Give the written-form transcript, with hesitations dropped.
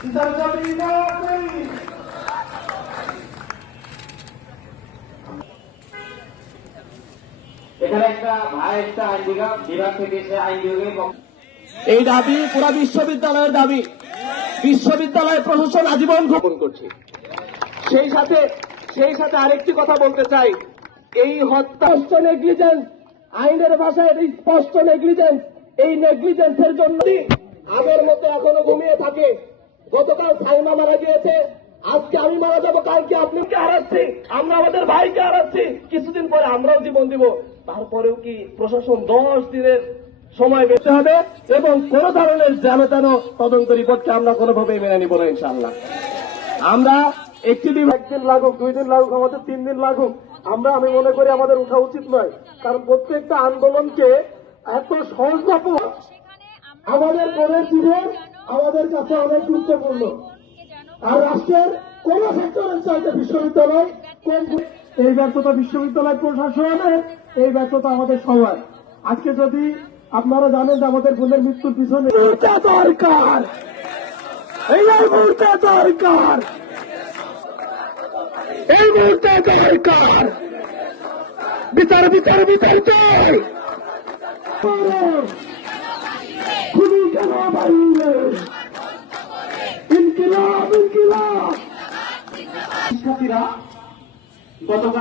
এখানে একটা ভাই একটা আইন বিভাগ থেকে এসে আইন বিভাগের এই দাবি পুরা বিশ্ববিদ্যালয়ের দাবি। বিশ্ববিদ্যালয় প্রশাসন আজীবন গোপন করছে। সেই সাথে আরেকটি কথা বলতে চাই, এই হত্যা নেগলিজেন্স, আইনের ভাষায় স্পষ্ট নেগলিজেন্স। এই নেগলিজেন্সের জন্য আগের মতো এখনো ঘুমিয়ে থাকে। গতকাল সাইমা মারা গিয়েছে, আজকে আমি মারা যাব, কালকে আপনাকে হারাচ্ছি, আমরা আমাদের ভাইকে হারাচ্ছি, কিছুদিন পরে আমরাও জীবন দিব। তারপরেও কি প্রশাসন 10 দিনের সময় বেঁচে হবে এবং কোন ধরনের যেন তেন তদন্ত রিপোর্টকে আমরা কোনোভাবেই মেনে নিব না ইনশাআল্লাহ। আমরা একটি দিন, একদিন লাগুক, 2 দিন লাগুক, আমাদের 3 দিন লাগুক, আমি মনে করি আমাদের উঠা উচিত নয়। কারণ প্রত্যেকটা আন্দোলনকে এত সহজভাবে আমাদের পরের জীবন আমাদের কাছে অনেক গুরুত্বপূর্ণ। আর রাষ্ট্রের কোন সেক্টরের চাইতে বিশ্ববিদ্যালয় এই ব্যর্থতা বিশ্ববিদ্যালয় প্রশাসনের, এই ব্যর্থতা আমাদের সবার। আজকে যদি আপনারা জানেন যে আমাদের বোনের মৃত্যুর পিছনে দরকার, এই মুহূর্তে দরকার, এই মুহূর্তে দরকার বিচার বিচার বিচার চাই। খুবই কেন বাইরে ইনকিলাব ইনকিলাব। শিক্ষার্থীরা গতকাল